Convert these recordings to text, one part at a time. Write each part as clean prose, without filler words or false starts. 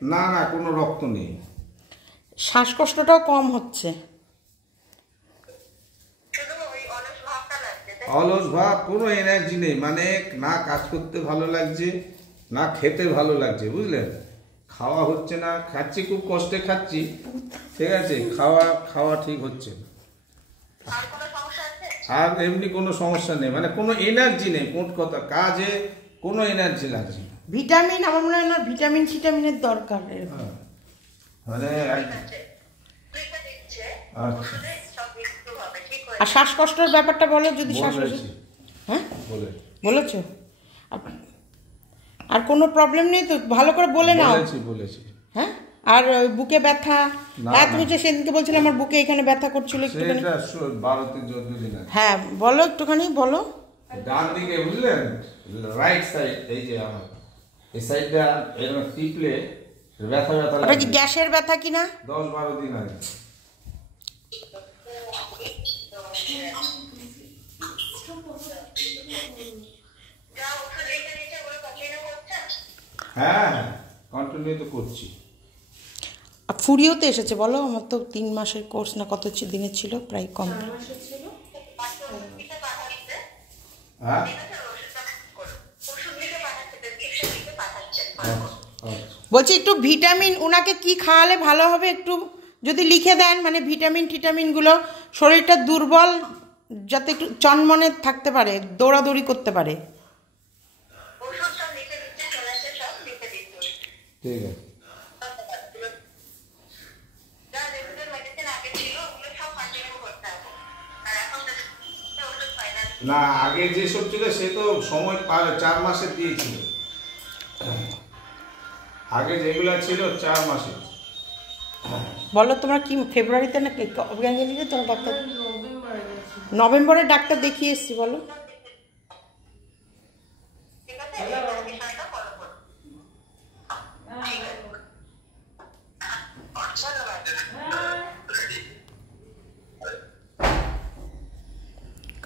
না না, কোনো রক্ত নেই। শ্বাসকষ্টটাও কম হচ্ছে। অলস ভাব, কোনো এনার্জি নেই, মানে না কাজ করতে ভালো লাগছে না খেতে ভালো লাগছে, বুঝলেন? খাওয়া হচ্ছে না, খাচ্ছি খুব কষ্টে খাচ্ছি, ঠিক আছে, খাওয়া ঠিক হচ্ছে না। আর এমনি কোনো সমস্যা নেই, মানে কোনো এনার্জি নেই, মোট কথা কাজে কোনো এনার্জি লাগছে না। ভিটামিন আমার মনে হয় না, ভিটামিন সিটামিনের দরকার। মানে আচ্ছা, আর শ্বাসকষ্টের ব্যাপারটা বলো যদি। হ্যাঁ বলেছো? আর কোনো প্রবলেম নেই তো? ভালো করে বলে নাও। বলেছি। হ্যাঁ, আর বুকে ব্যথা? হ্যাঁ, তুমি যে সেদিনকে বলছিলে আমার বুকে এখানে ব্যথা করছিল একটুখানি। হ্যাঁ বলো, একটুখানি বলো। ডান দিকে, বুঝলেন, রাইট সাইড, এই যে আমার এই সাইডটা এরকম টিপলে ব্যথা লাগে। ওটা কি গ্যাসের ব্যথা কিনা? 10-12 দিন আগে। হ্যাঁ কন্টিনিউ তো করছি। ফুরিওতে এসেছে বলো? আমার তো 3 মাসের কোর্স না কত দিনের ছিল, প্রায় কম। হ্যাঁ বলছি একটু ভিটামিন ওনাকে কি খাওয়ালে ভালো হবে একটু যদি লিখে দেন, মানে ভিটামিন টিটামিনগুলো, শরীরটা দুর্বল যাতে একটু চনমনে থাকতে পারে, দৌড়াদৌড়ি করতে পারে। ঠিক আছে। না আগে যেসব ছিল সে তো সময় 4 মাসের দিয়েছিল, আগে যেগুলো ছিল 4 মাসে। বলো তোমরা কি ফেব্রুয়ারিতে না কবে গেলে তোমরা ডাক্তার? নভেম্বরে ডাক্তার দেখিয়ে এসছি। বলো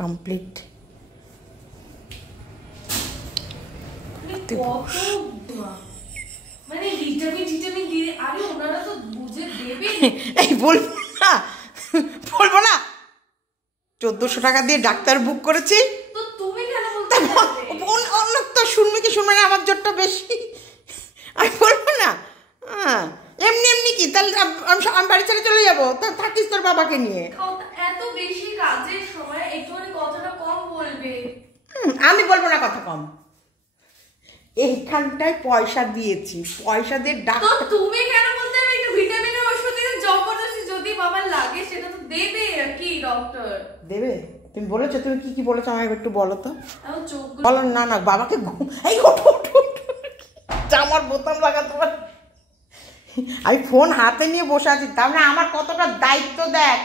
কমপ্লিট। মানে ভিটামিন টিটামিন দিয়ে, আরে ওনারা তো বুঝে দেবে। এই বলবো না, বলবো না, 1400 টাকা দিয়ে ডাক্তার বুক করেছি। তো তুমি কেন বলতে? অন্য তো শুনবে কি শুনবে না, আমার জোরটা বেশি, আমি বলবো না। হ্যাঁ এমনি এমনি কি তাহলে আমি বাড়ি ছেড়ে চলে যাবো? তা থাকিস তোর বাবাকে নিয়ে। এত বেশি কাজের সময় একটুখানি কথাটা কম বলবে। আমি বলবো না কথা কম। এইখানটায় পয়সা দিয়েছি, পয়সা দিয়ে ডাক্তার। তো তুমি কেন বলতে হবে একটু ভিটামিনের ওষুধ দিতে? জবরদস্তি যদি বাবার লাগে সেটা তো দেবে কি ডক্টর? দেবে? তুমি বলেছো, তুমি কি কি বলেছো আমাকে একটু বলো তো। চোখ বলো না না বাবাকে এই জামার বোতাম লাগাতে পারে। আমি ফোন হাতে নিয়ে বসে আছি, তার মানে আমার কতটা দায়িত্ব দেখ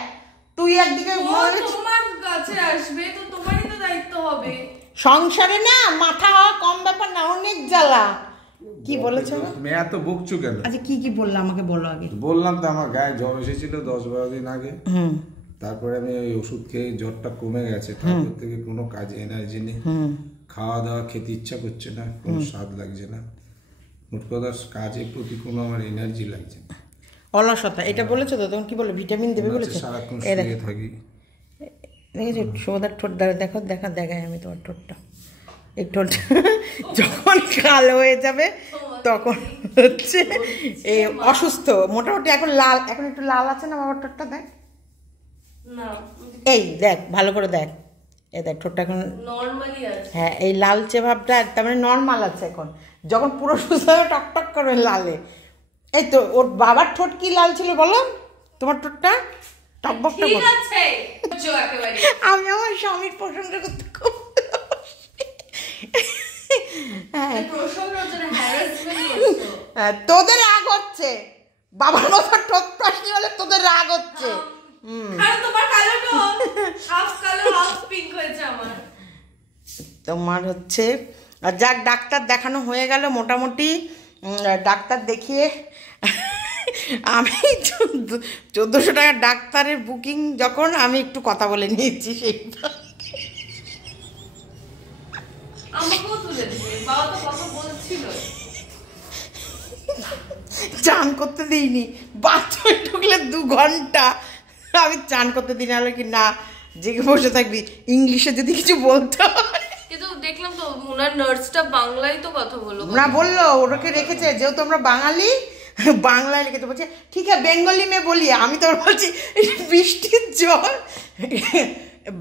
তুই। একদিকে তোমার কাছে আসবে তো তোমারই তো দায়িত্ব হবে। সংসারে না মাথা হওয়া কম ব্যাপার না, অনেক জ্বালা। কি বলেছো? তুমি এত বকছো কেন? আচ্ছা কি কি বললাম আমাকে বলো আগে। বললাম তো আমার গায়ে জ্বর এসেছিল 10-12 দিন আগে। তারপরে আমি ওই ওষুধ খেয়ে জ্বরটা কমে গেছে, তারপর থেকে কোনো কাজে এনার্জি নেই, খাওয়া দাওয়া খেতে ইচ্ছা করছে না, কোনো স্বাদ লাগছে না, মোট কথা কাজের প্রতি কোনো আমার এনার্জি লাগছে না, অলসতা। এটা বলেছো তো তখন? কি বলে ভিটামিন দেবে বলেছো? সারাক্ষণ শুয়ে থাকি। দেখেছো সুভদ্রার ঠোঁট দেখো, দেখাই আমি তোমার ঠোঁটটা। এই ঠোঁট যখন কালো হয়ে যাবে তখন হচ্ছে এই অসুস্থ। মোটামুটি এখন লাল, এখন একটু লাল আছে না বাবার ঠোঁটটা? দেখ এই দেখ ভালো করে দেখ, এই দেখ ঠোঁটটা এখন নরমালি আছে। হ্যাঁ এই লালচে ভাবটা তার মানে নর্মাল আছে। এখন যখন পুরো সুস্থ হবে টকটক করে লালে। এই তো ওর বাবার ঠোঁট কি লাল ছিল বলো? তোমার ঠোঁটটা টকবকটা ঠিক আছে। আমি আমার স্বামীর প্রশংসা করতে খুব তোদের রাগ হচ্ছে, বাবার মতো ঠোঁট প্রশ্ন হলে তোদের রাগ হচ্ছে। তোমার হচ্ছে যাক ডাক্তার দেখানো হয়ে গেল মোটামুটি। ডাক্তার দেখিয়ে আমি 1400 টাকা ডাক্তারের বুকিং যখন আমি একটু কথা বলে নিয়েছি সেইটা। চান করতে দিইনি, বাথরুমে ঢুকলে 2 ঘন্টা আমি চান করতে দিই, না কি না জেগে বসে থাকবি, ইংলিশে যদি কিছু বলতে হয়। কিন্তু দেখলাম তো ওনার নার্সটা বাংলায় তো কথা বললো না, বললো ওটাকে রেখেছে, যেহেতু আমরা বাঙালি বাংলায় লিখেছে, বলছে ঠিক আছে বেঙ্গলি মে বলিয়ে। আমি তো বলছি বৃষ্টির জল,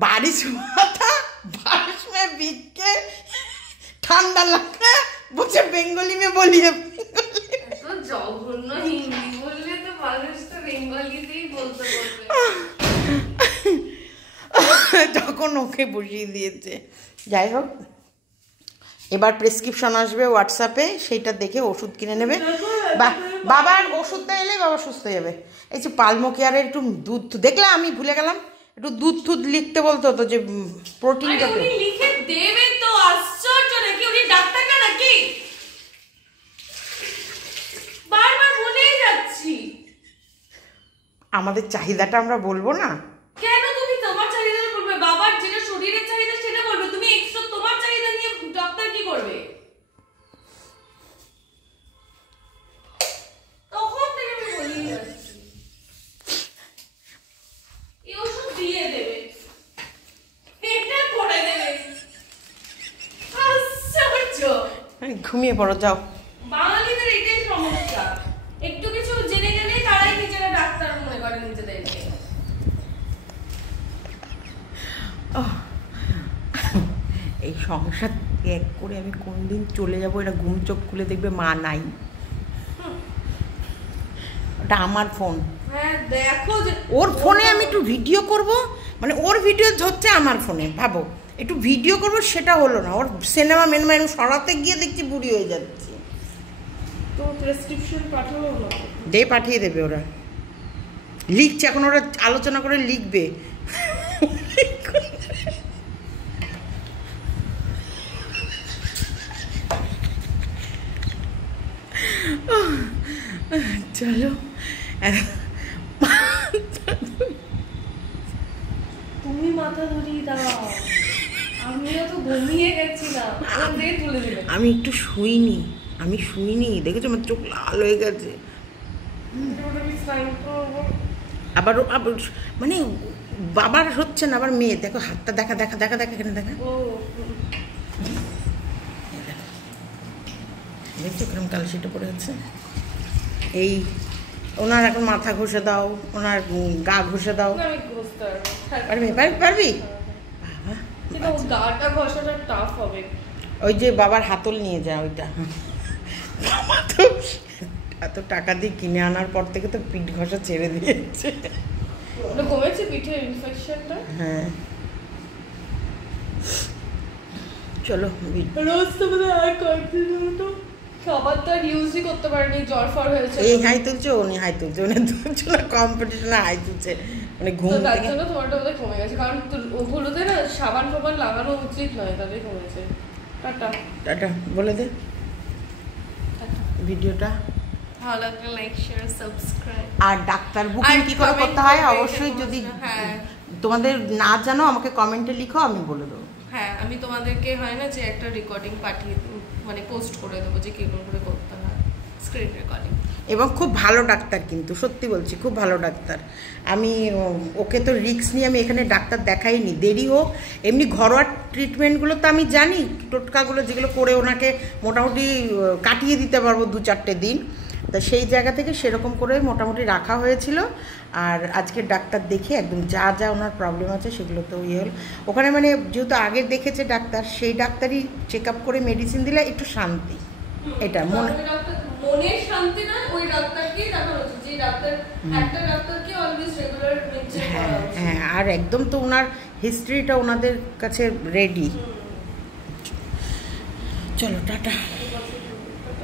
বারিশ মাথা, বারিশ মে বিকে ঠান্ডা লাগা, বলছে বেঙ্গলি মে বলিয়ে। তো জঘন্য হিন্দি বললে তো মানুষ তো বেঙ্গলিতেই বলতে বলবে। তখন ওকে বসিয়ে দিয়েছে। যাই হোক, এবার প্রেসক্রিপশন আসবে হোয়াটসঅ্যাপে, সেইটা দেখে ওষুধ কিনে নেবে। বাবার ওষুধটা এলে বাবা সুস্থ হয়ে যাবে। এই যে পালমোকেয়ারের একটু দুধ, দেখলে আমি ভুলে গেলাম, একটু দুধ টুধ লিখতে বলতো তো, যে প্রোটিনটা লিখে দেবে তো। আশ্চর্য নাকি, উনি ডাক্তারটা নাকি? বারবার বলেই যাচ্ছি। আমাদের চাহিদাটা আমরা বলবো না কেন? তুমি তোমার চাহিদা বলবে, বাবার যেটা শরীরের চাহিদা সেটা বলবে। তুমি এক্সট্রা তোমার চাহিদা নিয়ে ডাক্তার কি করবে? তখন থেকে আমি বলি যাচ্ছি এই ওষুধ দিয়ে দেবে, এটা করে দেবে। আশ্চর্য। ঘুমিয়ে পড়ো, যাও। বাঙালিদের এটাই সমস্যা, একটু কিছু জেনে গেলেই তারাই নিজেরা ডাক্তার মনে করে নিজেদেরকে। এই সংসার ত্যাগ করে আমি কোন দিন চলে যাবো, এটা ঘুম চোখ খুলে দেখবে মা নাই। ওটা আমার ফোন, হ্যাঁ দেখো যে ওর ফোনে আমি একটু ভিডিও করব, মানে ওর ভিডিও হচ্ছে আমার ফোনে, ভাবো একটু ভিডিও করব, সেটা হলো না। ওর সিনেমা মেনমা সরাতে গিয়ে দেখছি বুড়ি হয়ে যাচ্ছে। তো প্রেসক্রিপশন পাঠাবো না, দে, পাঠিয়ে দেবে। ওরা লিখছে এখন, ওরা আলোচনা করে লিখবে। চলো, তুমি মাথা ধরিয়ে দাও, আমিও তো ঘুমিয়ে গেছিলাম। বলে দিলে আমি একটু শুইনি, দেখেছো আমার চোখ লাল হয়ে গেছে। আবার মানে বাবার হচ্ছে না, আবার মেয়ে, দেখো হাতটা দেখা এখানে দেখা, দেখছো কিরম কালশিটা পড়ে আছে। এই ওনার এখন মাথা ঘষে দাও, ওনার গা ঘষে দাও। পারবি? গাটা ঘষাটা টাফ হবে। ওই যে বাবার হাতল নিয়ে যা, ওইটা। বাবা তো এত টাকা দিয়ে কিনে আনার পর থেকে তো পিঠ ঘষা ছেড়ে দিয়েছে। কমেছে পিঠের ইনফেকশনটা? হ্যাঁ, চলো। রোজ তো আর কন্টিনিউ তো খাবার তো ইউজই করতে পারেনি, জ্বর ফর হয়েছে। এই হাই তুলছে, উনি হাই তুলছে, উনি তুলছে না, কম্পিটিশনে হাই তুলছে, মানে ঘুম থেকে। তার জন্য তোমারটা বোধহয় কমে গেছে, কারণ ওগুলোতে না সাবান ফাবান লাগানো উচিত নয়, তাদের কমেছে। টাটা বলে দে ভিডিওটা। ভালো লাগলে লাইক শেয়ার সাবস্ক্রাইব। আর ডাক্তার বুকিং কি করে করতে হয় অবশ্যই, যদি তোমাদের না জানো আমাকে কমেন্টে লিখো, আমি বলে দেবো। হ্যাঁ, আমি তোমাদেরকে হয় না যে একটা রেকর্ডিং পাঠিয়ে মানে পোস্ট করে দেবো যে কেমন করে করতে হয়, স্ক্রিন রেকর্ডিং। এবং খুব ভালো ডাক্তার, কিন্তু সত্যি বলছি খুব ভালো ডাক্তার। আমি ওকে তো রিস্ক নিয়ে আমি এখানে ডাক্তার দেখাইনি, দেরি হোক। এমনি ঘরোয়া ট্রিটমেন্টগুলো তো আমি জানি, টোটকাগুলো যেগুলো করে ওনাকে মোটামুটি কাটিয়ে দিতে পারবো 2-4 দিন। তা সেই জায়গা থেকে সেরকম করে মোটামুটি রাখা হয়েছিল। আর আজকে ডাক্তার দেখে একদম যা যা ওনার প্রবলেম আছে সেগুলো তো ইয়ে হল। ওখানে মানে যেহেতু আগে দেখেছে ডাক্তার, সেই ডাক্তারই চেক আপ করে মেডিসিন দিলে একটু শান্তি। এটা মনের শান্তি না, ওই ডাক্তারকেই দেখানো উচিত, যে ডাক্তার একটা ডাক্তারকে অলওয়েজ রেগুলার মেনটেন করা উচিত। হ্যাঁ, আর একদম তো ওনার হিস্ট্রিটা ওনাদের কাছে রেডি। চলো টাটা।